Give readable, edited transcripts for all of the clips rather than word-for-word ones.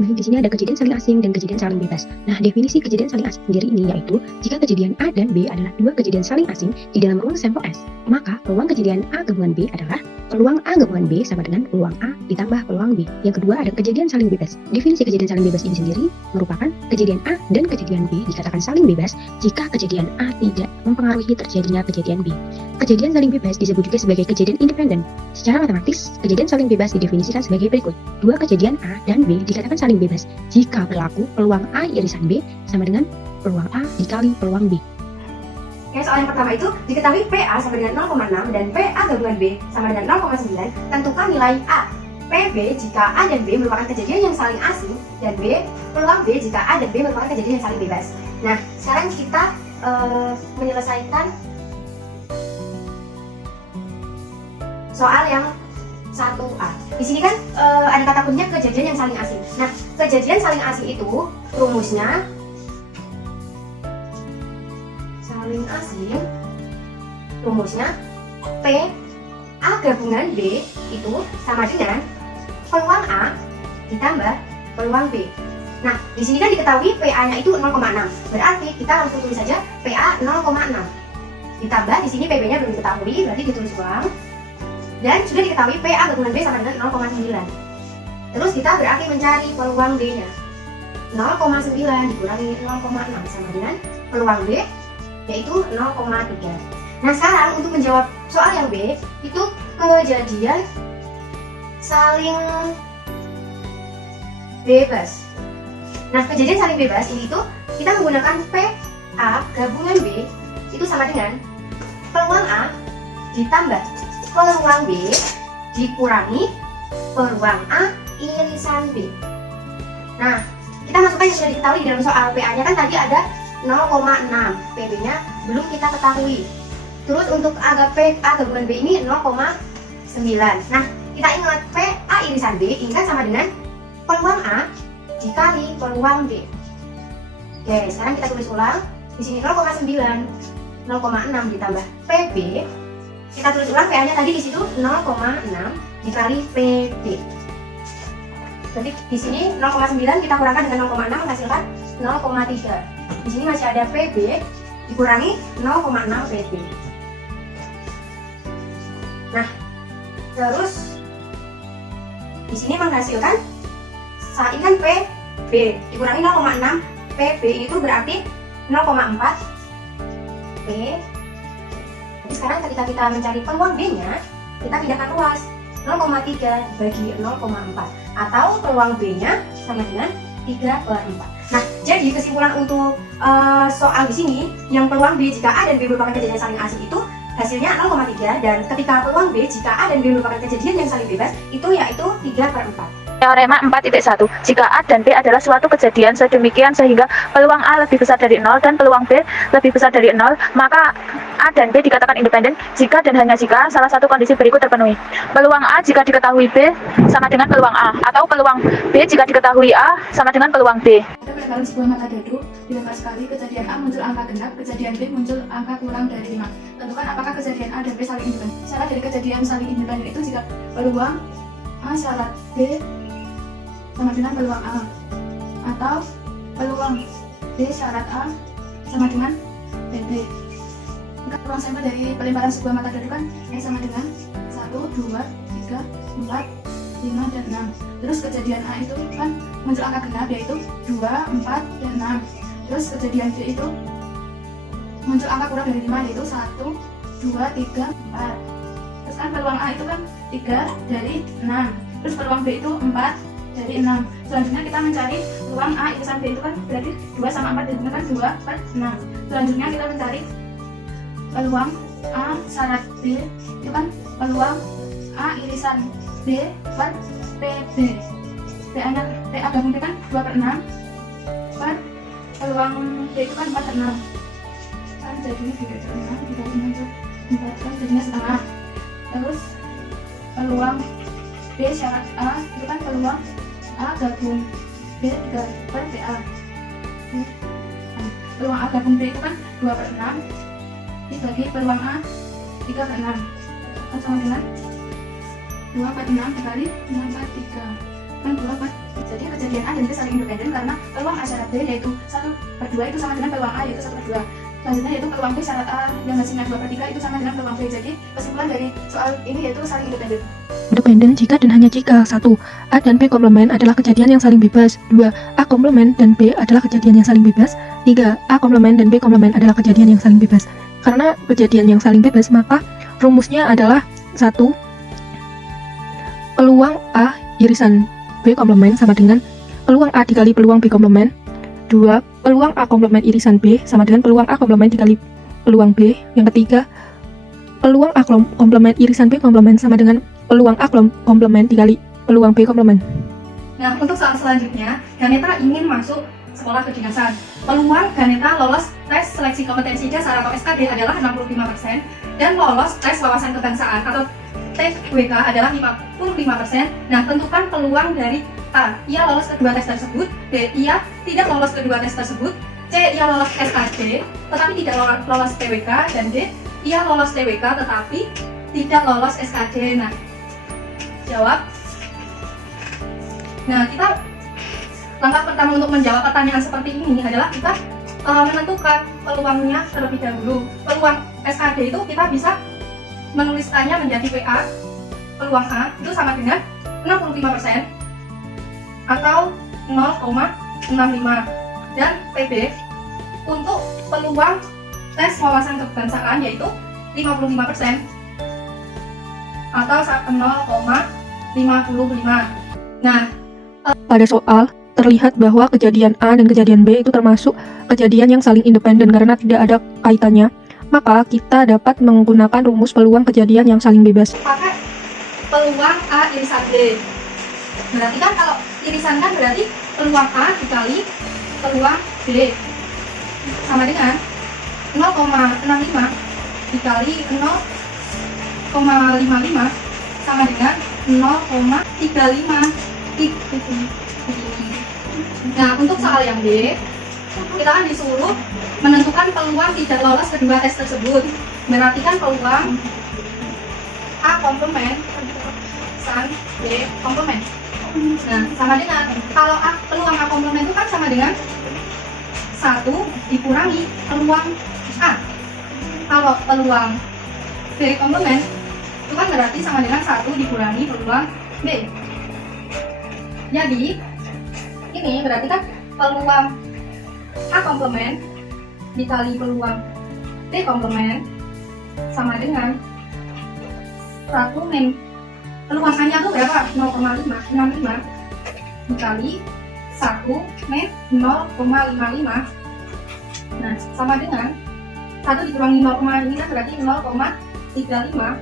Baik, di sini ada kejadian saling asing dan kejadian saling bebas. Nah, definisi kejadian saling asing sendiri ini yaitu jika kejadian A dan B adalah dua kejadian saling asing di dalam ruang sampel S, maka peluang kejadian A gabungan B adalah peluang A gabungan B sama dengan peluang A ditambah peluang B. Yang kedua ada kejadian saling bebas. Definisi kejadian saling bebas ini sendiri merupakan kejadian A dan kejadian B dikatakan saling bebas jika kejadian A tidak mempengaruhi terjadinya kejadian B. Kejadian saling bebas disebut juga sebagai kejadian independen. Secara matematis, kejadian saling bebas didefinisikan sebagai berikut. Dua kejadian A dan B dikatakan saling bebas jika berlaku peluang A irisan B sama dengan peluang A dikali peluang B. Oke, soal yang pertama itu diketahui PA sama dengan 0,6 dan PA gabungan B sama dengan 0,9. Tentukan nilai A. PB jika A dan B merupakan kejadian yang saling asing dan B peluang B jika A dan B merupakan kejadian yang saling bebas. Nah, sekarang kita menyelesaikan soal yang 1A. Di sini kan ada kata kuncinya kejadian yang saling asing. Nah, kejadian saling asing itu rumusnya P A gabungan B itu sama dengan peluang A ditambah peluang B. Nah, di sini kan diketahui PA-nya itu 0,6. Berarti kita langsung tulis saja PA 0,6. Ditambah di sini PB-nya belum diketahui, berarti ditulis ulang. Dan sudah diketahui PA gabungan B sama dengan 0,9. Terus kita berarti mencari peluang B-nya. 0,9 dikurangi 0,6 sama dengan peluang B yaitu 0,3. Nah, sekarang untuk menjawab soal yang B itu kejadian saling bebas. Nah, kejadian saling bebas ini tuh kita menggunakan PA gabungan B itu sama dengan peluang A ditambah peluang B dikurangi peluang A irisan B. Nah, kita masukkan yang sudah diketahui di dalam soal PA-nya kan tadi ada 0,6, PB-nya belum kita ketahui. Terus untuk PA gabungan B ini 0,9. Nah, kita ingat PA irisan B ini kan sama dengan peluang A dikali peluang B. Oke, sekarang kita tulis ulang. Di sini 0,9, 0,6 ditambah PB. Kita tulis ulang PA-nya tadi di situ 0,6 dikali PB. Jadi di sini 0,9 kita kurangkan dengan 0,6 menghasilkan 0,3. Di sini masih ada PB dikurangi 0,6 PB. Nah, terus di sini menghasilkan saat ini kan PB dikurangi 0,6 PB itu berarti 0,4 P. Jadi sekarang ketika kita mencari peluang B-nya, kita pindahkan ruas 0,3 dibagi 0,4 atau peluang B-nya sama dengan 3/4. Nah, jadi kesimpulan untuk soal di sini yang peluang B jika A dan B merupakan kejadian saling asing itu hasilnya 0,3 dan ketika peluang B jika A dan B merupakan kejadian yang saling bebas itu yaitu 3/4. Teorema 4.1. Jika A dan B adalah suatu kejadian sedemikian sehingga peluang A lebih besar dari 0 dan peluang B lebih besar dari 0, maka A dan B dikatakan independen jika dan hanya jika salah satu kondisi berikut terpenuhi. Peluang A jika diketahui B sama dengan peluang A, atau peluang B jika diketahui A sama dengan peluang B. Pada dalam sebuah mata dadu, dilengkap sekali kejadian A muncul angka genap, kejadian B muncul angka kurang dari 5. Tentukan apakah kejadian A dan B saling independen. Syarat dari kejadian saling independen itu jika peluang A syarat B sama dengan peluang A, atau peluang B syarat A sama dengan BB. Jika peluang sampel dari pelemparan sebuah mata dadu kan sama dengan 1, 2, 3, 4, 5, dan 6. Terus kejadian A itu kan muncul angka genap yaitu 2, 4, dan 6. Terus kejadian B itu muncul angka kurang dari 5 yaitu 1, 2, 3, 4. Terus kan peluang A itu kan 3 dari 6. Terus peluang B itu 4 dari 6. Selanjutnya kita mencari peluang A irisan B itu kan berarti 2 sama 4 digabungkan kan 2 per 6. Selanjutnya kita mencari peluang A syarat B itu kan peluang A irisan B per PB. PA gabung B kan 2 per 6 per peluang B itu kan 4 per 6 kan jadinya 3 per 6 dibagi 6 per 4 kan jadinya setengah. Terus peluang B syarat A itu kan peluang A gabung B 3 per PA. Peluang A gabung B itu kan 2 per 6 dibagi peluang A 3 per 6 kan sama dengan 2 per 6 dikali 6 per 3 kan 2 per. Jadi kejadian kejadian A dan B saling independen karena peluang A syarat B yaitu 1/2 itu sama dengan peluang A yaitu 1/2. Selanjutnya yaitu peluang B syarat A yang hasilnya 2/3 itu sama dengan peluang B. Jadi kesimpulan dari soal ini yaitu saling independen. Independen jika dan hanya jika 1. A dan B komplement adalah kejadian yang saling bebas. 2. A komplement dan B adalah kejadian yang saling bebas. 3. A komplement dan B komplement adalah kejadian yang saling bebas. Karena kejadian yang saling bebas, maka rumusnya adalah 1. Peluang A irisan B komplement sama dengan peluang A dikali peluang B komplement. 2. Peluang A komplement irisan B sama dengan peluang A komplement dikali peluang B. Yang ketiga, peluang A komplement irisan B komplement sama dengan peluang A komplement dikali peluang B komplement. Nah, untuk soal selanjutnya, Ganeta ingin masuk sekolah kedinasan. Peluang Ganeta lolos tes seleksi kompetensi dasar atau SKD adalah 65% dan lolos tes wawasan kebangsaan atau TWK adalah 55%. Nah, tentukan peluang dari A. Ia lolos kedua tes tersebut. B. Ia tidak lolos kedua tes tersebut. C. Ia lolos SKD tetapi tidak lolos TWK. Dan D. Ia lolos TWK tetapi tidak lolos SKD. Nah, jawab. Nah, kita langkah pertama untuk menjawab pertanyaan seperti ini adalah kita menentukan peluangnya terlebih dahulu. Peluang SKD itu kita bisa menuliskannya menjadi PA. Peluang A itu sama dengan 65% atau 0,65 dan PB untuk peluang tes wawasan kebangsaan yaitu 55% atau 0,55. Nah, pada soal terlihat bahwa kejadian A dan kejadian B itu termasuk kejadian yang saling independen karena tidak ada kaitannya. Maka kita dapat menggunakan rumus peluang kejadian yang saling bebas. pakai peluang A irisan B. Berarti kan kalau irisan kan berarti peluang A dikali peluang B sama dengan 0,65 dikali 0,55 sama dengan 0,35. Nah, untuk soal yang B, kita kan disuruh menentukan peluang tidak lolos kedua tes tersebut. Berarti kan peluang A komplement san B komplement. Nah, sama dengan kalau peluang A komplement itu kan sama dengan 1 dikurangi peluang A. Kalau peluang B komplement itu kan berarti sama dengan 1 dikurangi peluang B. Jadi ini berarti kan peluang A komplement dikali peluang B komplement sama dengan 1 min peluang A nya tuh berapa? 0,65 dikali 1 min 0,55. Nah, sama dengan 1 dikurangi 0,5 berarti 0,35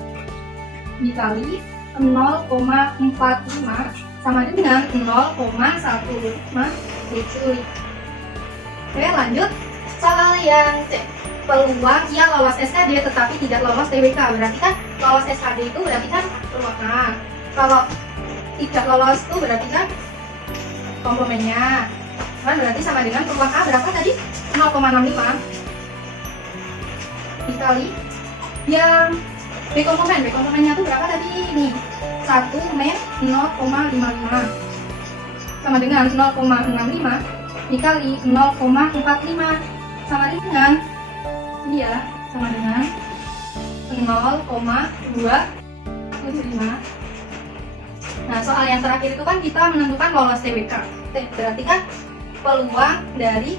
dikali 0,45 sama dengan 0,157. Oke, lanjut. Soal yang C. Peluang ia lolos SKD tetapi tidak lolos TWK. Berarti kan lolos SKD itu berarti kan peluang A. Kalau tidak lolos itu berarti kan komplemennya. Kan berarti sama dengan peluang A berapa tadi? 0,65 dikali yang B komplement. B komplementnya itu berapa tadi? Nih, 1 min 0,55 sama dengan 0,65 dikali 0,45 sama dengan ini ya, sama dengan 0,275. Nah, soal yang terakhir itu kan kita menentukan lolos TWK. Berarti kan peluang dari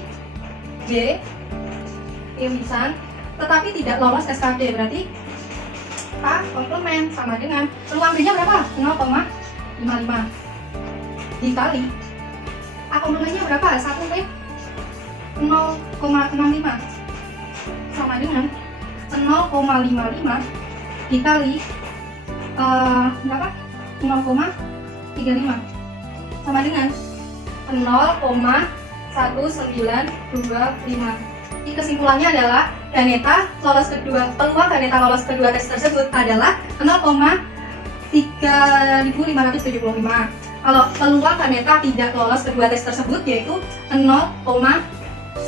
J irisan tetapi tidak lolos SKD. Berarti A komplement sama dengan peluang B nya berapa? 0,55 dikali A komplementnya berapa? 1 B 0,65 sama dengan 0,55 dikali berapa? 0,35 sama dengan 0,1925. Jadi kesimpulannya adalah peluang Ganeta lolos kedua tes tersebut adalah 0,3575. Kalau peluang Ganeta tidak lolos kedua tes tersebut yaitu 0,1575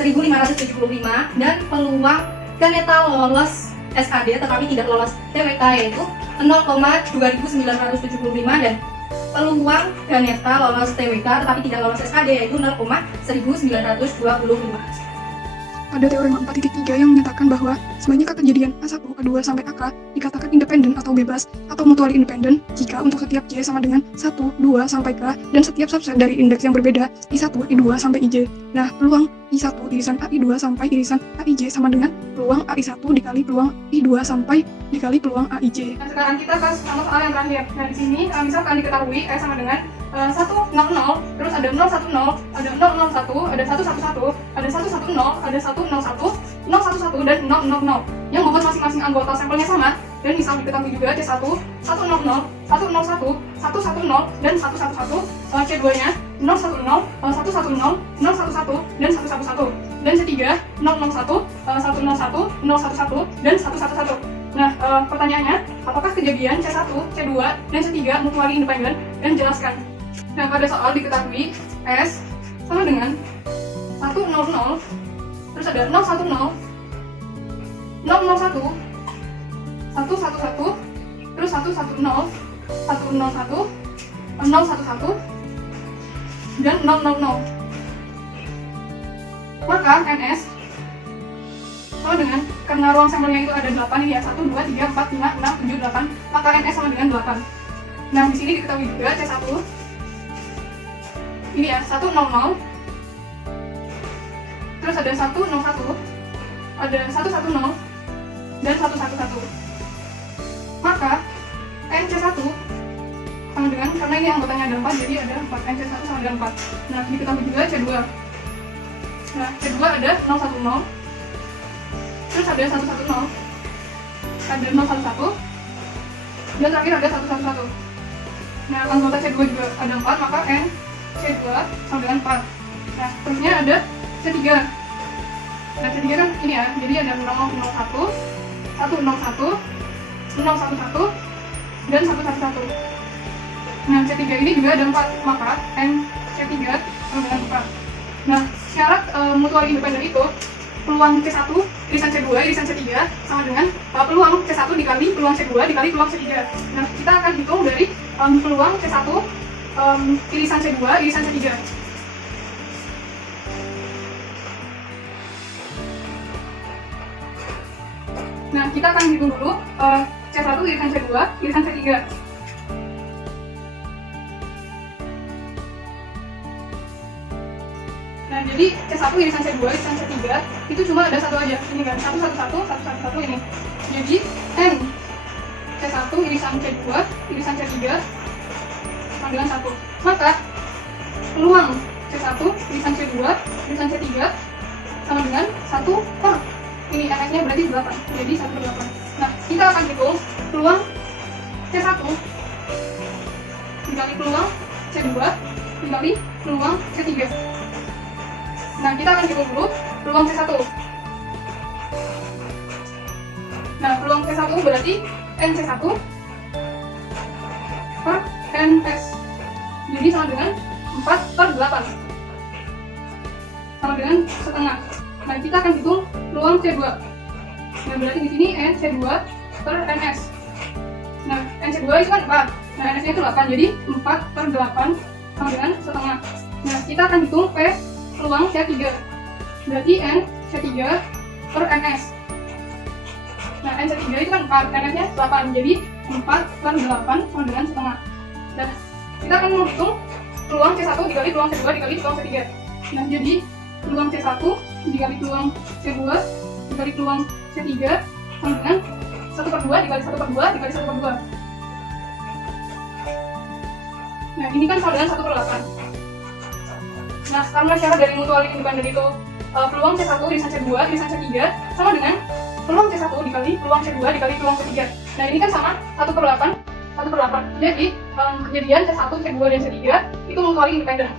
dan peluang Ganeta lolos SKD tetapi tidak lolos TWK yaitu 0,2975 dan peluang Ganesa lolos TWK tetapi tidak lolos SKD yaitu 0,1925. Pada teorema 4.3 yang menyatakan bahwa sebanyak kejadian A1, A2, sampai AK dikatakan independen atau bebas atau mutually independent jika untuk setiap C sama dengan 1, 2, sampai K dan setiap subset dari indeks yang berbeda I1, I2, sampai IJ. Nah, peluang I1 irisan AI2 sampai irisan AIJ sama dengan peluang AI1 dikali peluang I2 sampai dikali peluang AIJ. Nah, sekarang kita ke sama soal yang terakhir. Nah, di sini misalkan diketahui sama dengan 100, terus ada 010, ada 001, ada 111, ada 110, ada 101, 011 dan 000 yang bobot masing-masing anggota sampelnya sama dan misal diketahui juga C1, 100, 101, 110 dan 111, C2-nya 010, 110, 011 dan 111 dan C3 001, 101, 011 dan 111. Nah, pertanyaannya, apakah kejadian C1, C2, dan C3 mutually independen? Dan jelaskan. Nah, pada soal diketahui S sama dengan 100, terus ada 010, 001, 111, terus 110, 101, 011, dan 000. Maka NS sama dengan, karena ruang sampelnya itu ada 8 ini ya, 1, 2, 3, 4, 5, 6, 7, 8, maka NS sama dengan 8. Nah, di sini diketahui juga C1 ini ya, 100, terus ada 101, ada 110 dan 111. Maka NC1 sama dengan, karena ini anggotanya ada 4, jadi ada 4, NC1 sama dengan 4. Nah, diketahui juga C2. Nah, C2 ada 010, terus ada 110, ada 011, dan terakhir ada 111. Nah, anggota C2 juga ada 4, maka N C2 sama dengan 4. Nah, terusnya ada C3. Nah, C3 kan ini ya, jadi ada 001, 101, 011, dan 111. Nah, C3 ini juga ada 4, maka N C3 sama dengan 4. Nah, syarat mutually independen itu peluang C1 irisan C2 irisan C3 sama dengan peluang C1 dikali peluang C2 dikali peluang C3. Nah, kita akan hitung dari peluang C1 irisan C2 irisan C3. Nah, kita akan hitung dulu C1 irisan C2 irisan C3. Nah, jadi C1 irisan C2 irisan C3 itu cuma ada satu aja, ini kan, 111, 111 ini. Jadi N C1 irisan C2 irisan C3 sama dengan 1. Maka peluang C1 irisan C2 irisan C3 sama dengan 1 per ini NS-nya berarti 8, jadi 1 per 8. Nah, kita akan hitung peluang C1 dikali peluang C2 dikali peluang C3. Nah, kita akan hitung dulu peluang C1. Nah, peluang C1 berarti NC1 per NS. Jadi sama dengan 4 per 8. Sama dengan setengah. Nah, kita akan hitung peluang C2. Nah, berarti di sini NC2 per NS. Nah, NC2 itu kan 4. Nah, NS-nya itu 8. Jadi 4 per 8 sama dengan setengah. Nah, kita akan hitung P peluang C3. Berarti N C3 per NS. Nah, N C3 itu kan 4, NS-nya 8. Jadi 4 per 8 sama dengan setengah. Dan kita akan menghitung peluang C1 dikali peluang C2 dikali peluang C3. Nah, jadi peluang C1 dikali peluang C2 dikali peluang C3 sama dengan 1 per 2 dikali 1 per 2 dikali 1 per 2. Nah, ini kan sama dengan 1 per 8. Nah, karena syarat dari mutually independen itu peluang C1 irisan C2 irisan C3 sama dengan peluang C1 dikali peluang C2 dikali peluang C3. Nah, ini kan sama 1 per 8, 1 per 8. Jadi, kejadian C1, C2, dan C3 itu mutually independen.